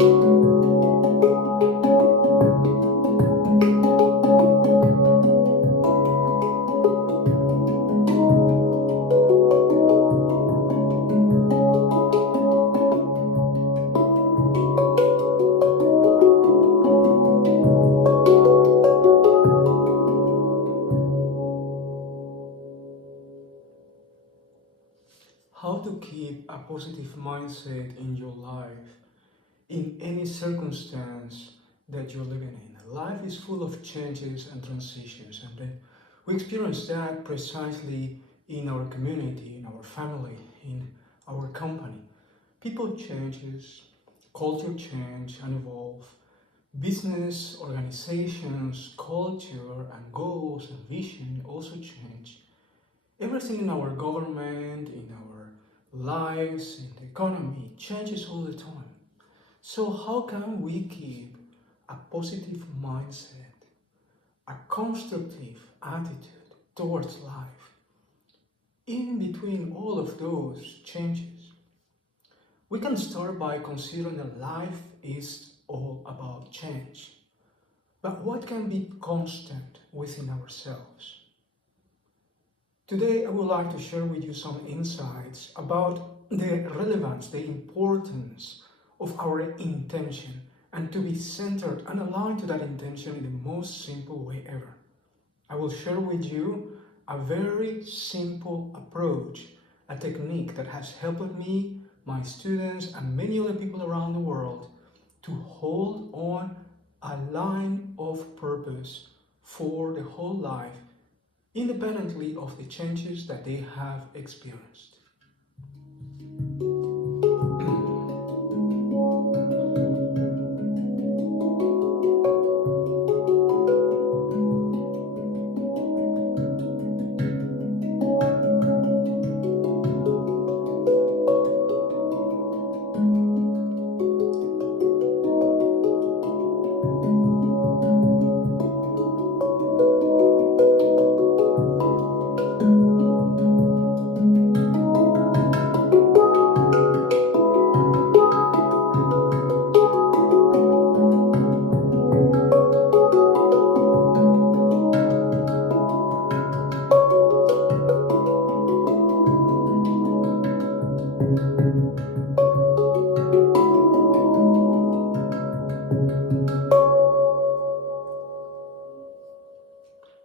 How to keep a positive mindset in your life in any circumstance that you're living in. Life is full of changes and transitions, and then we experience that precisely in our community, in our family, in our company. People changes, culture change and evolve, business, organizations, culture and goals and vision also change. Everything in our government, in our lives, in the economy changes all the time. So, how can we keep a positive mindset, a constructive attitude towards life in between all of those changes? We can start by considering that life is all about change. But what can be constant within ourselves? Today, I would like to share with you some insights about the relevance, the importance of our intention, and to be centered and aligned to that intention in the most simple way ever. I will share with you a very simple approach, a technique that has helped me, my students, and many other people around the world to hold on a line of purpose for the whole life, independently of the changes that they have experienced.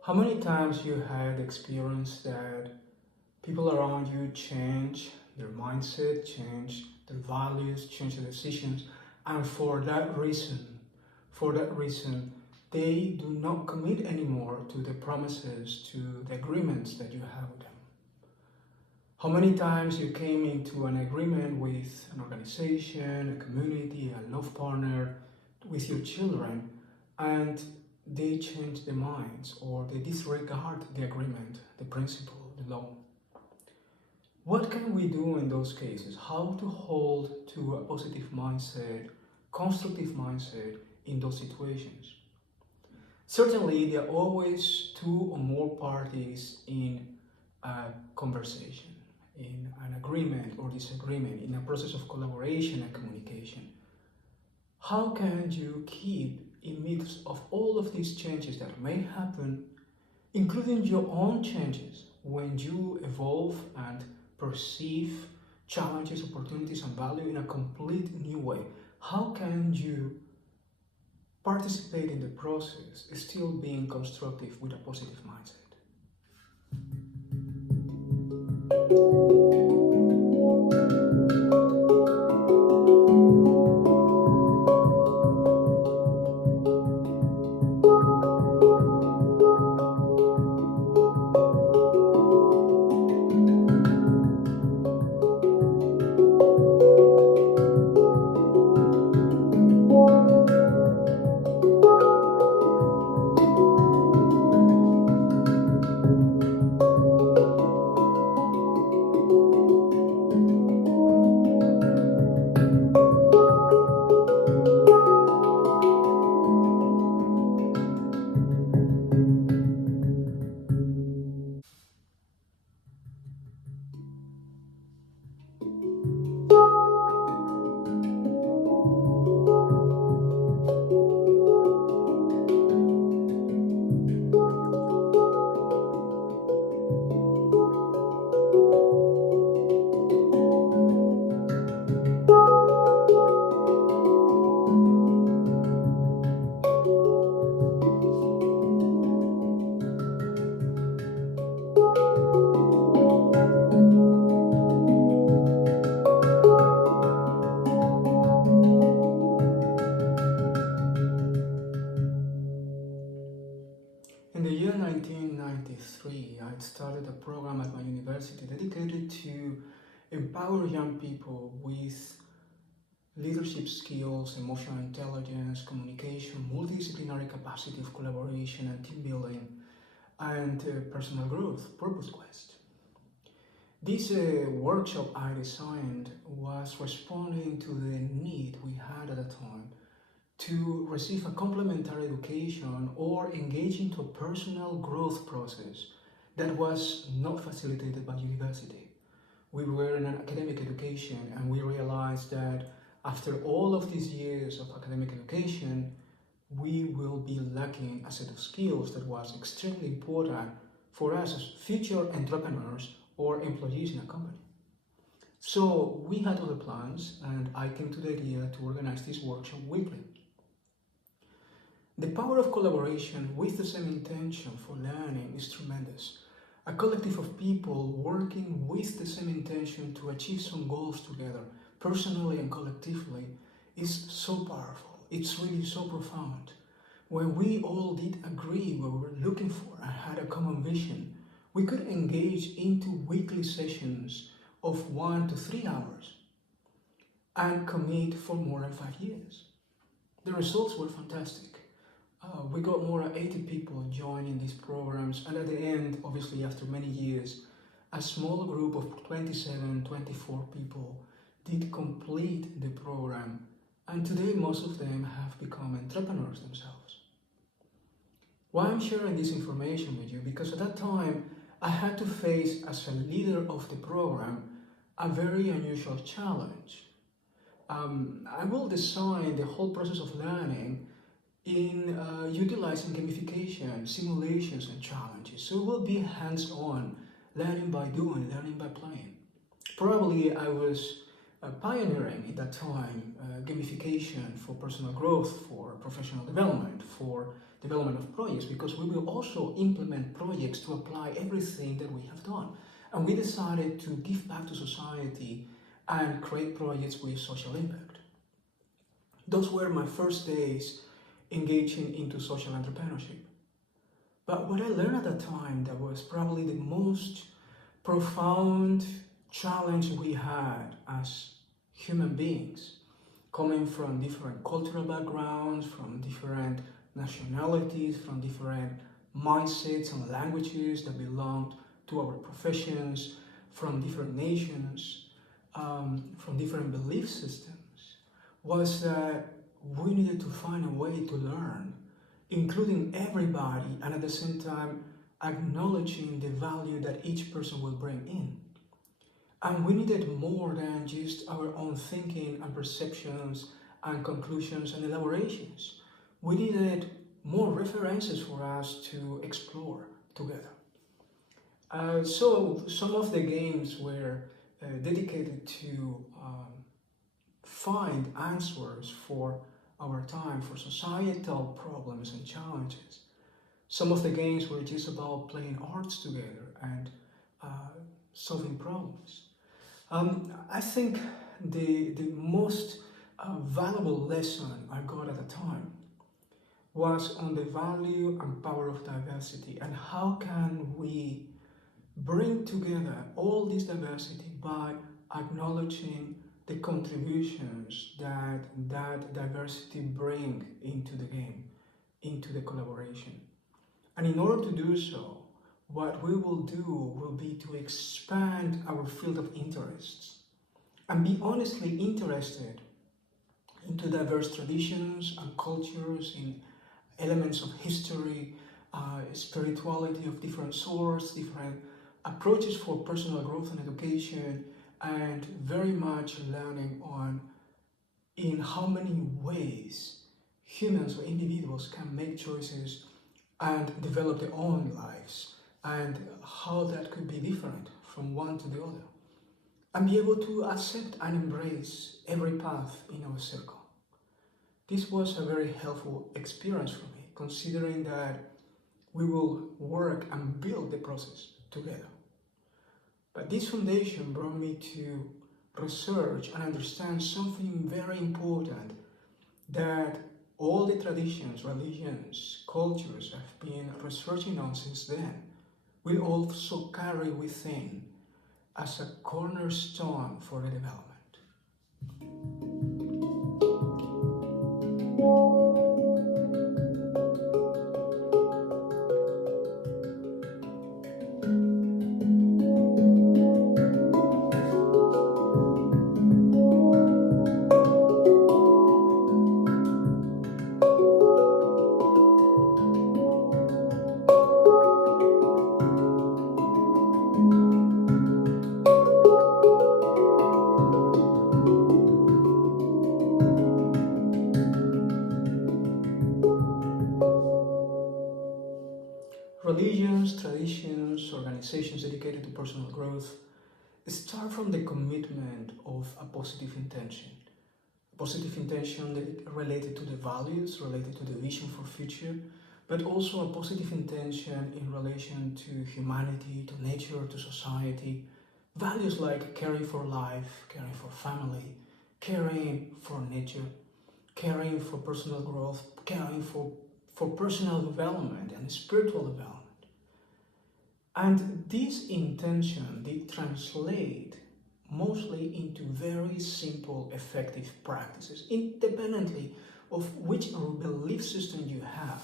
How many times you had experienced that people around you change their mindset, change their values, change their decisions, and for that reason, they do not commit anymore to the promises, to the agreements that you have with them? How many times you came into an agreement with an organization, a community, a love partner, with your children, and they change their minds or they disregard the agreement, the principle, the law? What can we do in those cases? How to hold to a positive mindset, constructive mindset in those situations? Certainly, there are always two or more parties in a conversation, in an agreement or disagreement, in a process of collaboration and communication. How can you keep in midst of all of these changes that may happen, including your own changes, when you evolve and perceive challenges, opportunities, and value in a complete new way? How can you participate in the process, still being constructive with a positive mindset? empower young people with leadership skills, emotional intelligence, communication, multidisciplinary capacity of collaboration and team building, and personal growth, purpose quest. This workshop I designed was responding to the need we had at the time to receive a complementary education or engage into a personal growth process that was not facilitated by university. We were in an academic education and we realized that after all of these years of academic education, we will be lacking a set of skills that was extremely important for us as future entrepreneurs or employees in a company. So we had other plans and I came to the idea to organize this workshop weekly. The power of collaboration with the same intention for learning is tremendous. A collective of people working with the same intention to achieve some goals together, personally and collectively, is so powerful. It's really so profound. When we all did agree what we were looking for and had a common vision, we could engage into weekly sessions of 1 to 3 hours and commit for more than 5 years. The results were fantastic. We got more than 80 people joining these programs, and at the end, obviously after many years, a small group of 27, 24 people did complete the program, and today most of them have become entrepreneurs themselves. Why I'm sharing this information with you? Because at that time, I had to face, as a leader of the program, a very unusual challenge. I will design the whole process of learning in utilizing gamification, simulations, and challenges. So it will be hands-on, learning by doing, learning by playing. Probably I was pioneering at that time gamification for personal growth, for professional development, for development of projects, because we will also implement projects to apply everything that we have done. And we decided to give back to society and create projects with social impact. Those were my first days engaging into social entrepreneurship. But what I learned at that time that was probably the most profound challenge we had as human beings, coming from different cultural backgrounds, from different nationalities, from different mindsets and languages that belonged to our professions, from different nations, from different belief systems, was that we needed to find a way to learn, including everybody, and at the same time acknowledging the value that each person will bring in. And we needed more than just our own thinking and perceptions and conclusions and elaborations. We needed more references for us to explore together. So some of the games were dedicated to find answers for our time, for societal problems and challenges. Some of the games were just about playing arts together and solving problems. I think the most valuable lesson I got at the time was on the value and power of diversity, and how can we bring together all this diversity by acknowledging the contributions that diversity bring into the game, into the collaboration. And in order to do so, what we will do will be to expand our field of interests and be honestly interested into diverse traditions and cultures, in elements of history, spirituality of different sorts, different approaches for personal growth and education, and very much learning on in how many ways humans or individuals can make choices and develop their own lives, and how that could be different from one to the other, and be able to accept and embrace every path in our circle. This was a very helpful experience for me, considering that we will work and build the process together. But this foundation brought me to research and understand something very important, that all the traditions, religions, cultures I've been researching on since then will also carry within as a cornerstone for the development. Religions, traditions, organizations dedicated to personal growth start from the commitment of a positive intention. A positive intention related to the values, related to the vision for future, but also a positive intention in relation to humanity, to nature, to society. Values like caring for life, caring for family, caring for nature, caring for personal growth, caring for personal development and spiritual development. And this intention, they translate mostly into very simple, effective practices, independently of which belief system you have.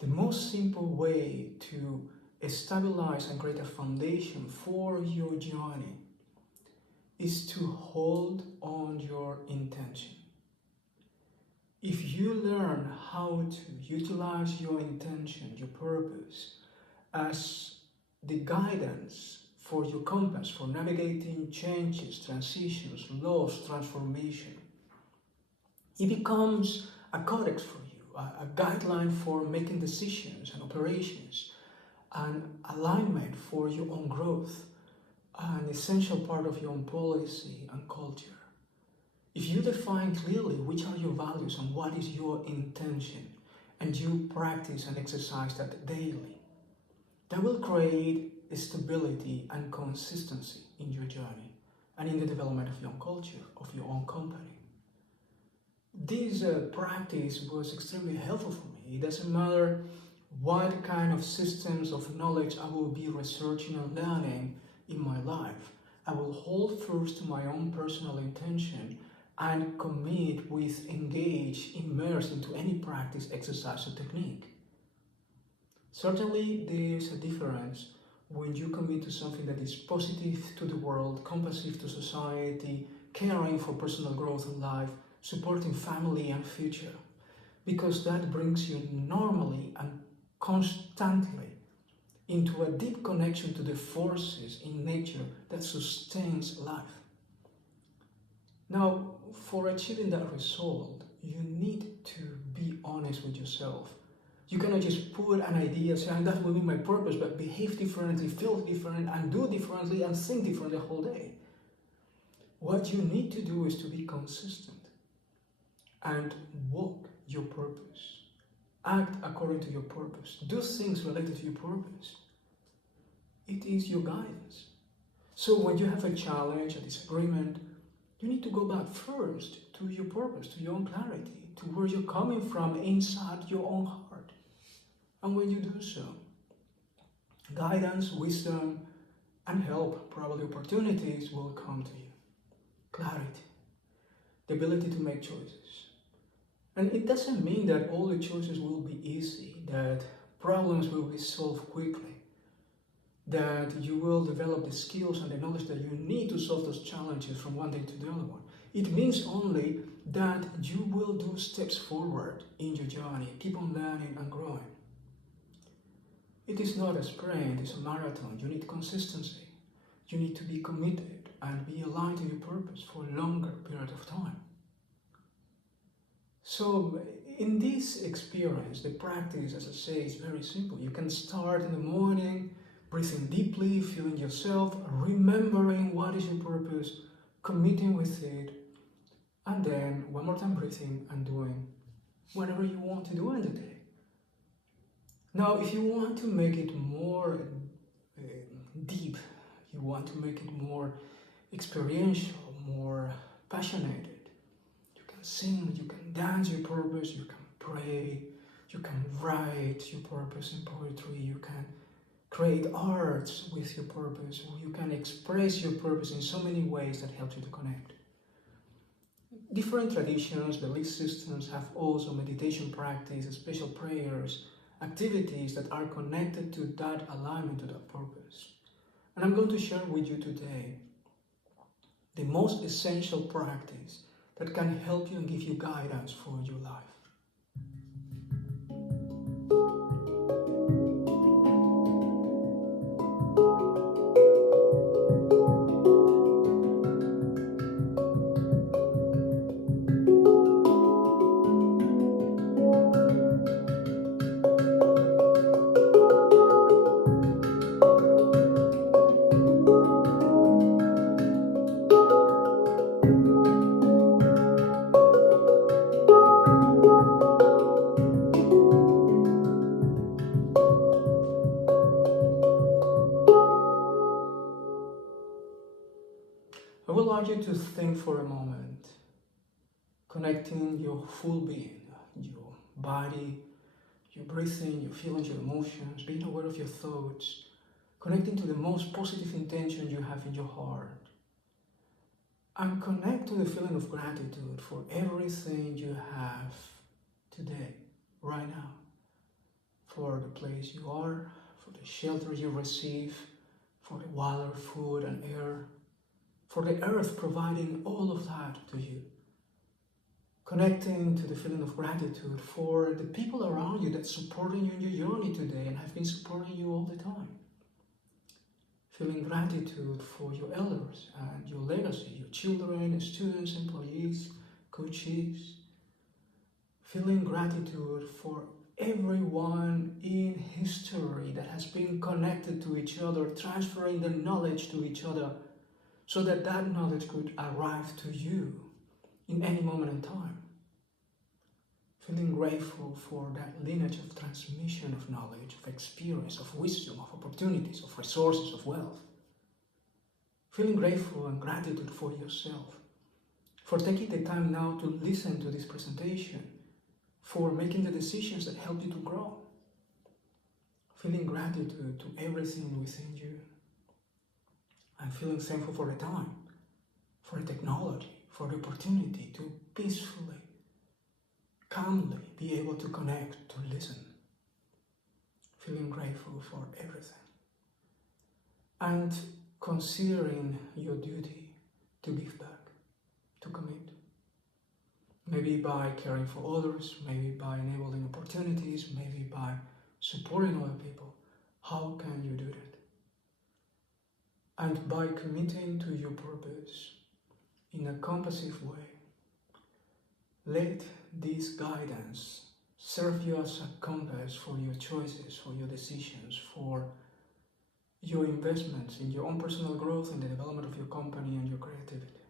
The most simple way to stabilize and create a foundation for your journey is to hold on your intention. If you learn how to utilize your intention, your purpose, as the guidance for your compass for navigating changes, transitions, loss, transformation, it becomes a codex for you, a guideline for making decisions and operations, an alignment for your own growth, an essential part of your own policy and culture. If you define clearly which are your values and what is your intention, and you practice and exercise that daily, that will create stability and consistency in your journey and in the development of your own culture, of your own company. This practice was extremely helpful for me. It doesn't matter what kind of systems of knowledge I will be researching and learning in my life. I will hold first to my own personal intention and commit with engage, immerse into any practice, exercise, or technique. Certainly, there is a difference when you commit to something that is positive to the world, compassionate to society, caring for personal growth in life, supporting family and future, because that brings you normally and constantly into a deep connection to the forces in nature that sustains life. Now, for achieving that result, you need to be honest with yourself. You cannot just put an idea saying that will be my purpose, but behave differently, feel different, and do differently, and think differently the whole day. What you need to do is to be consistent and walk your purpose. Act according to your purpose. Do things related to your purpose. It is your guidance. So when you have a challenge, a disagreement, you need to go back first to your purpose, to your own clarity, to where you're coming from inside your own heart. And when you do so, guidance, wisdom, and help, probably opportunities will come to you. Clarity, the ability to make choices. And it doesn't mean that all the choices will be easy, that problems will be solved quickly, that you will develop the skills and the knowledge that you need to solve those challenges from one day to the other one. It means only that you will do steps forward in your journey, keep on learning and growing. It is not a sprint, it's a marathon. You need consistency. You need to be committed and be aligned to your purpose for a longer period of time. So in this experience, the practice, as I say, is very simple. You can start in the morning, breathing deeply, feeling yourself, remembering what is your purpose, committing with it, and then one more time breathing and doing whatever you want to do in the day. Now, if you want to make it more deep, you want to make it more experiential, more passionate, you can sing, you can dance your purpose, you can pray, you can write your purpose in poetry, you can Create arts with your purpose. You can express your purpose in so many ways that help you to connect. Different traditions, belief systems have also meditation practice, special prayers, activities that are connected to that alignment, to that purpose. And I'm going to share with you today the most essential practice that can help you and give you guidance for your life. I would like you to think for a moment, connecting your full being, your body, your breathing, your feelings, your emotions, being aware of your thoughts, connecting to the most positive intention you have in your heart. And connect to the feeling of gratitude for everything you have today, right now. For the place you are, for the shelter you receive, for the water, food, and air, for the earth providing all of that to you. Connecting to the feeling of gratitude for the people around you that's supporting you in your journey today and have been supporting you all the time. Feeling gratitude for your elders and your legacy, your children, students, employees, coaches. Feeling gratitude for everyone in history that has been connected to each other, transferring the knowledge to each other so that that knowledge could arrive to you in any moment in time. Feeling grateful for that lineage of transmission of knowledge, of experience, of wisdom, of opportunities, of resources, of wealth. Feeling grateful and gratitude for yourself, for taking the time now to listen to this presentation, for making the decisions that help you to grow. Feeling gratitude to everything within you, and feeling thankful for the time, for the technology, for the opportunity to peacefully, calmly be able to connect, to listen. Feeling grateful for everything. And considering your duty to give back, to commit. Maybe by caring for others, maybe by enabling opportunities, maybe by supporting other people. How can you do that? And by committing to your purpose in a compassive way, let this guidance serve you as a compass for your choices, for your decisions, for your investments in your own personal growth and the development of your company and your creativity.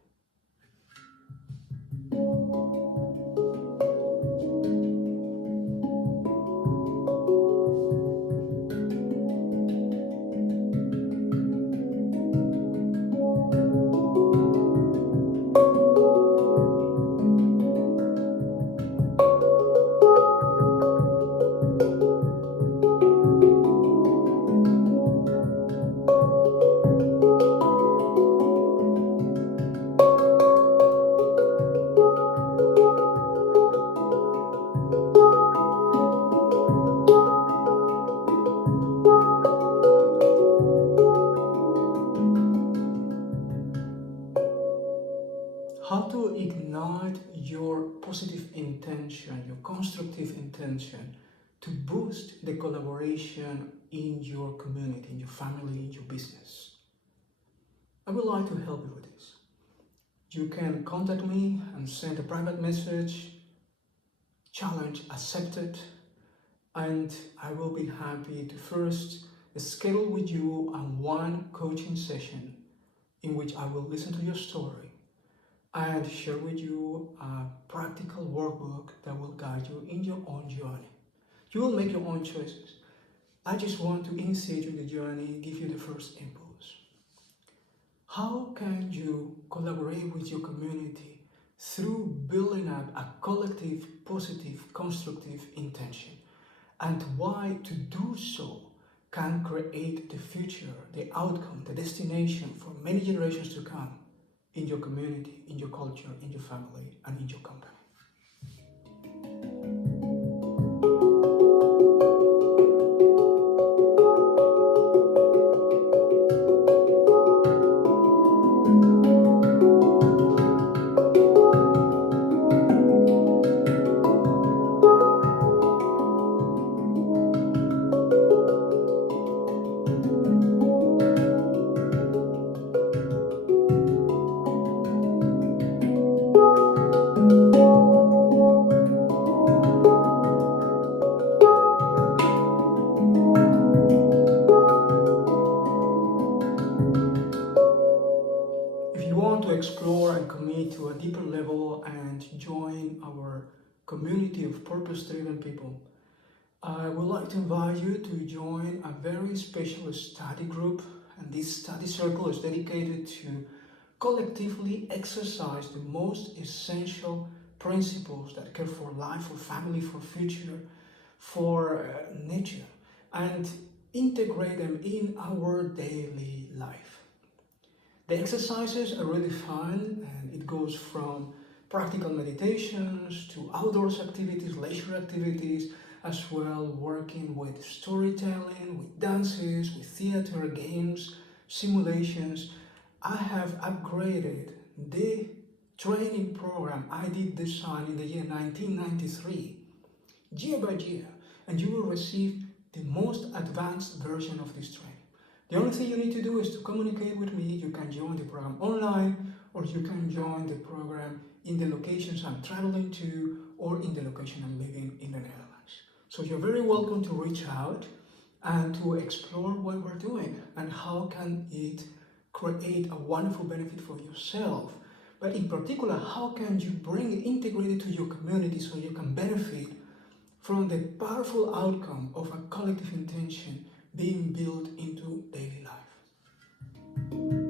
How to ignite your positive intention, your constructive intention to boost the collaboration in your community, in your family, in your business. I would like to help you with this. You can contact me and send a private message, challenge accepted, and I will be happy to first schedule with you a one coaching session in which I will listen to your story and share with you a practical workbook that will guide you in your own journey. You will make your own choices. I just want to initiate you in the journey, give you the first impulse. How can you collaborate with your community through building up a collective, positive, constructive intention? And why to do so can create the future, the outcome, the destination for many generations to come in your community, in your culture, in your family, and in your company. If you want to explore and commit to a deeper level and join our community of purpose-driven people, I would like to invite you to join a very special study group, and this study circle is dedicated to collectively exercise the most essential principles that care for life, for family, for future, for nature, and integrate them in our daily life. The exercises are really fun, and it goes from practical meditations to outdoors activities, leisure activities, as well working with storytelling, with dances, with theater, games, simulations. I have upgraded the training program I did design in the year 1993, year by year, and you will receive the most advanced version of this training. The only thing you need to do is to communicate with me. You can join the program online, or you can join the program in the locations I'm traveling to, or in the location I'm living in the Netherlands. So you're very welcome to reach out and to explore what we're doing and how can it create a wonderful benefit for yourself. But in particular, how can you bring it integrated to your community so you can benefit from the powerful outcome of a collective intention being built into daily life.